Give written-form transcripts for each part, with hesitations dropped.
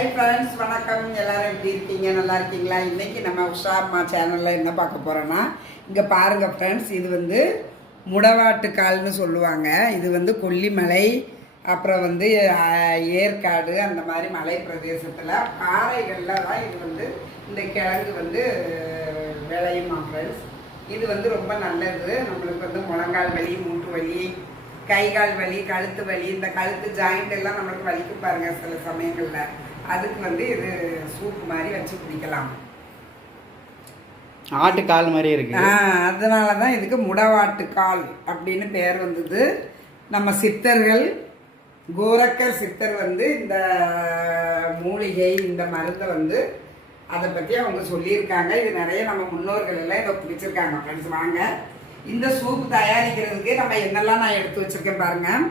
Hi friends, வணக்கம். எல்லோரும் எப்படி இருக்கீங்க? நல்லா இருக்கீங்களா? இன்றைக்கி நம்ம உஷா அம்மா சேனலில் என்ன பார்க்க போகிறோன்னா, இங்கே பாருங்கள் ஃப்ரெண்ட்ஸ், இது வந்து முடவாட்டுக்கால்னு சொல்லுவாங்க. இது வந்து கொல்லிமலை, அப்புறம் வந்து ஏற்காடு, அந்த மாதிரி மலை பிரதேசத்தில் பாறைகளில் தான் இது வந்து இந்த கிழங்கு வந்து விளையுமா ஃப்ரெண்ட்ஸ். இது வந்து ரொம்ப நல்லது. நம்மளுக்கு வந்து முழங்கால் வலி, மூட்டு வலி, கை கால் வலி, கழுத்து வலி, இந்த கழுத்து ஜாயிண்ட் எல்லாம் நம்மளுக்கு வலிக்கு பாருங்க சில சமயங்களில். அதுக்கு வந்து இது சூப் மாதிரி வச்சு குடிக்கலாம். ஆட்டுக்கால் மாதிரி இருக்கு. அதனால தான் இதுக்கு முடவாட்டுக்கால் அப்படின்னு பேர் வந்தது. நம்ம சித்தர்கள், கோரக்கர் சித்தர் வந்து இந்த மூலிகை, இந்த மருந்தை வந்து அதை பற்றி அவங்க சொல்லியிருக்காங்க. இது நிறைய நம்ம முன்னோர்கள் எல்லாம் இதை பிடிச்சிருக்காங்க ஃப்ரெண்ட்ஸ். வாங்க, இந்த சூப் தயாரிக்கிறதுக்கு நம்ம என்னெல்லாம் நான் எடுத்து வச்சுருக்கேன் பாருங்கள்.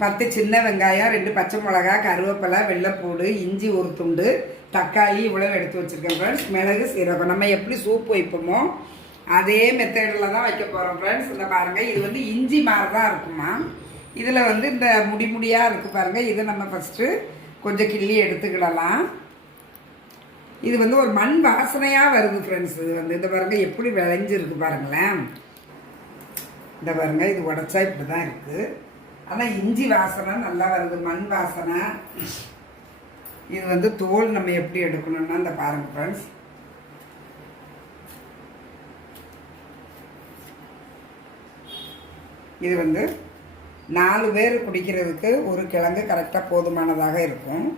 10 சின்ன வெங்காயம், 2 பச்சை மிளகா, கருவேப்பிலை, வெள்ளைப்பூடு, இஞ்சி ஒரு துண்டு, தக்காளி, இவ்வளவு எடுத்து வச்சுருக்கேன் ஃப்ரெண்ட்ஸ். மிளகு, சீரகம். நம்ம எப்படி சூப் வைப்போமோ அதே மெத்தடில் தான் வைக்க போகிறோம் ஃப்ரெண்ட்ஸ். இந்த பாருங்கள், இது வந்து இஞ்சி மாதிரி தான் இருக்குமா. இதில் வந்து இந்த முடியாக இருக்குது பாருங்கள். இதை நம்ம ஃபஸ்ட்டு கொஞ்சம் கிள்ளி எடுத்துக்கிடலாம். இது வந்து ஒரு மண் வாசனையாக வருது ஃப்ரெண்ட்ஸ். இது வந்து இந்த பாருங்கள் எப்படி விளைஞ்சிருக்கு பாருங்களேன். இந்த பாருங்கள், இது உடச்சா இப்படி தான் இருக்குது. ஆனால் இஞ்சி வாசனை நல்லா வருது, மண் வாசனை. இது வந்து தோல் நம்ம எப்படி எடுக்கணும்னா இந்த பாருங்கள் ஃப்ரெண்ட்ஸ். இது வந்து 4 பேர் குடிக்கிறதுக்கு ஒரு கிழங்கு கரெக்டாக போதுமானதாக இருக்கும்.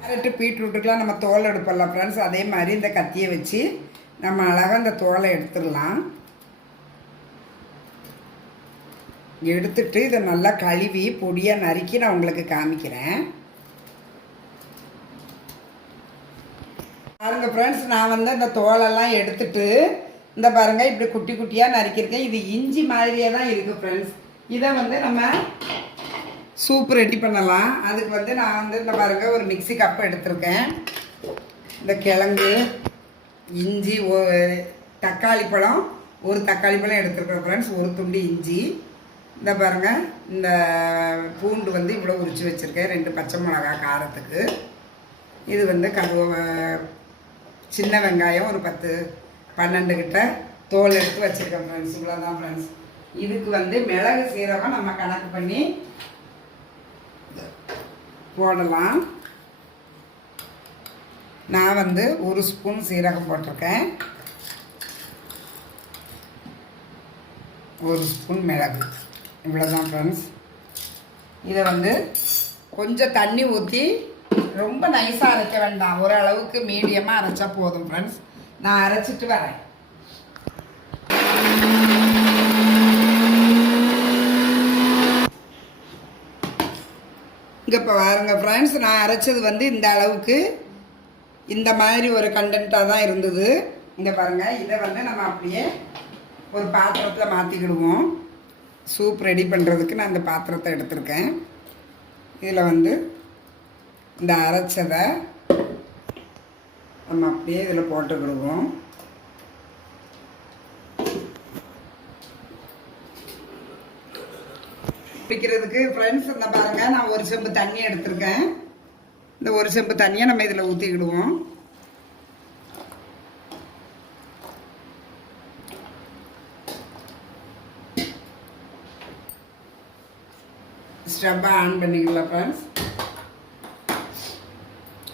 கேரட்டு, பீட்ரூட்டுக்கெலாம் நம்ம தோல் எடுப்பலாம் ஃப்ரெண்ட்ஸ். அதே மாதிரி இந்த கத்தியை வச்சு நம்ம அழகாக இந்த தோலை எடுத்துடலாம். எடுத்துட்டு இதை நல்லா கழுவி பொடியாக நறுக்கி நான் உங்களுக்கு காமிக்கிறேன். பாருங்க ஃப்ரெண்ட்ஸ், நான் வந்து இந்த தோலெல்லாம் எடுத்துட்டு இந்த பாருங்கள் இப்படி குட்டி குட்டியாக நறுக்கியிருக்கேன். இது இஞ்சி மாதிரியே தான் இருக்குது ஃப்ரெண்ட்ஸ். இதை வந்து நம்ம சூப் ரெடி பண்ணலாம். அதுக்கு வந்து நான் வந்து இந்த பாருங்கள் ஒரு மிக்ஸி கப் எடுத்திருக்கேன். இந்த கிழங்கு, இஞ்சி, தக்காளி பழம், ஒரு தக்காளி பழம் எடுத்துருக்கேன் ஃப்ரெண்ட்ஸ், ஒரு துண்டு இஞ்சி. இந்த பாருங்கள், இந்த பூண்டு வந்து இவ்வளோ உரித்து வச்சுருக்கேன், 2 பச்சை மிளகா காரத்துக்கு. இது வந்து சின்ன வெங்காயம் ஒரு 10-12 கிட்ட தோல் எடுத்து வச்சுருக்கேன் ஃப்ரெண்ட்ஸ். இவ்வளோதான் ஃப்ரெண்ட்ஸ். இதுக்கு வந்து மிளகு, சீரகம் நம்ம கணக்கு பண்ணி போடலாம். நான் வந்து 1 ஸ்பூன் சீரகம் போட்டிருக்கேன், 1 ஸ்பூன் மிளகு. இவ்வளோதான் ஃப்ரெண்ட்ஸ். இதை வந்து கொஞ்சம் தண்ணி ஊற்றி ரொம்ப நைஸாக அரைக்க வேண்டாம், ஓரளவுக்கு மீடியமாக அரைச்சா போதும் ஃப்ரெண்ட்ஸ். நான் அரைச்சிட்டு வரேன். இங்கே இப்போ பாருங்க ஃப்ரெண்ட்ஸ், நான் அரைச்சது வந்து இந்த அளவுக்கு இந்த மாதிரி ஒரு கண்டென்ட்டாக தான் இருந்தது. இங்கே பாருங்கள், இதை வந்து நம்ம அப்படியே ஒரு பாத்திரத்தில் மாற்றிக்கிடுவோம். சூப் ரெடி பண்ணுறதுக்கு நான் இந்த பாத்திரத்தை எடுத்திருக்கேன். இதில் வந்து இந்த அரைச்சதை நம்ம அப்படியே இதில் போட்டுக்கிடுவோம். பிடிக்கிறதுக்கு ஃப்ரெண்ட்ஸ் இந்த பாருங்கள், நான் 1 செம்பு தண்ணி எடுத்திருக்கேன். இந்த 1 செம்பு தண்ணியை நம்ம இதில் ஊற்றிக்கிடுவோம். ஸ்டவ்வை ஆன் பண்ணிக்கலாம் ஃப்ரெண்ட்ஸ்.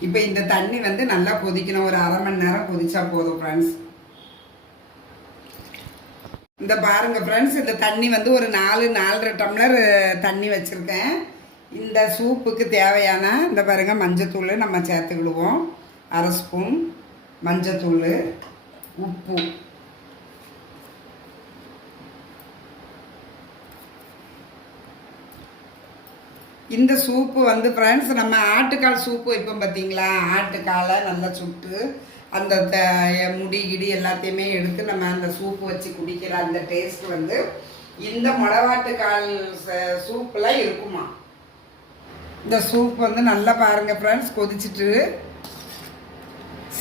இப்போ இந்த தண்ணி வந்து நல்லா கொதிக்கணும். ஒரு அரை மணி நேரம் கொதிச்சா போதும் ஃப்ரெண்ட்ஸ். இந்த பாருங்கள் ஃப்ரெண்ட்ஸ், இந்த தண்ணி வந்து ஒரு 4-4.5 டம்ளர் தண்ணி வச்சுருக்கேன். இந்த சூப்புக்கு தேவையான இந்த பாருங்கள் மஞ்சத்தூள் நம்ம சேர்த்துக்கிடுவோம். 1/2 ஸ்பூன் மஞ்சத்தூள், உப்பு. இந்த சூப்பு வந்து ஃப்ரெண்ட்ஸ் நம்ம ஆட்டுக்கால் சூப்பு வைப்போம் பார்த்தீங்களா. ஆட்டுக்காலை நல்லா சுட்டு அந்த முடி கிடி எல்லாத்தையுமே எடுத்து நம்ம அந்த சூப்பு வச்சு குடிக்கிற அந்த டேஸ்ட் வந்து இந்த முடவாட்டுக்கால் சூப்பில் இருக்குமா. இந்த சூப் வந்து நல்லா பாருங்கள் ஃப்ரெண்ட்ஸ், கொதிச்சுட்டு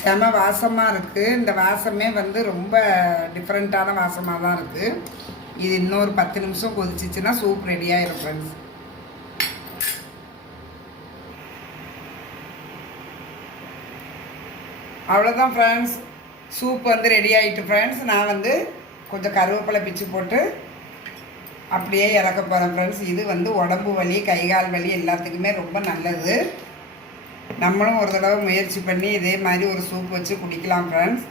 செம வாசமாக இருக்குது. இந்த வாசமே வந்து ரொம்ப டிஃப்ரெண்ட்டான வாசமாக தான் இருக்குது. இது இன்னொரு 10 நிமிஷம் கொதிச்சிச்சுன்னா சூப் ரெடி ஆயிடும் ஃப்ரெண்ட்ஸ். அவ்வளோதான் ஃப்ரெண்ட்ஸ், சூப் வந்து ரெடி ஆகிட்டு ஃப்ரெண்ட்ஸ். நான் வந்து கொஞ்சம் கருவேப்பிலை பிச்சு போட்டு அப்படியே இறக்க போகிறேன் ஃப்ரெண்ட்ஸ். இது வந்து உடம்பு வலி, கை கால் வலி எல்லாத்துக்குமே ரொம்ப நல்லது. நம்மளும் ஒரு தடவை முயற்சி பண்ணி இதே மாதிரி ஒரு சூப் வச்சு குடிக்கலாம் ஃப்ரெண்ட்ஸ்.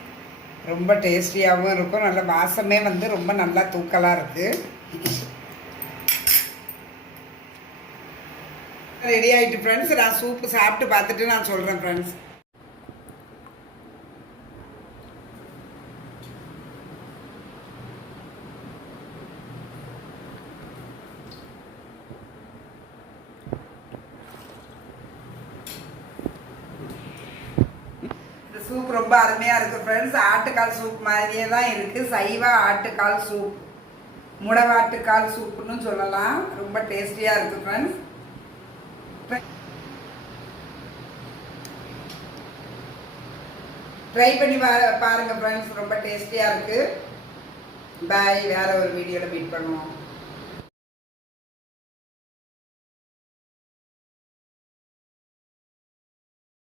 ரொம்ப டேஸ்டியாகவும் இருக்கும், நல்ல வாசமே வந்து ரொம்ப நல்லா தூக்கலாக இருக்குது. ரெடி ஆகிட்டு ஃப்ரெண்ட்ஸ். நான் சூப்பு சாப்பிட்டு பார்த்துட்டு நான் சொல்கிறேன் ஃப்ரெண்ட்ஸ். சூப் ரொம்ப அருமையாக இருக்குது ஃப்ரெண்ட்ஸ். ஆட்டுக்கால் சூப் மாதிரியே தான் இருக்குது. சைவ ஆட்டுக்கால் சூப், முடவாட்டுக்கால் சூப்புன்னு சொல்லலாம். ரொம்ப டேஸ்டியாக இருக்குது ஃப்ரெண்ட்ஸ். ட்ரை பண்ணி பாருங்கள் ஃப்ரெண்ட்ஸ், ரொம்ப டேஸ்டியாக இருக்குது. பாய், வேறு ஒரு வீடியோவில் மீட் பண்ணுவோம்.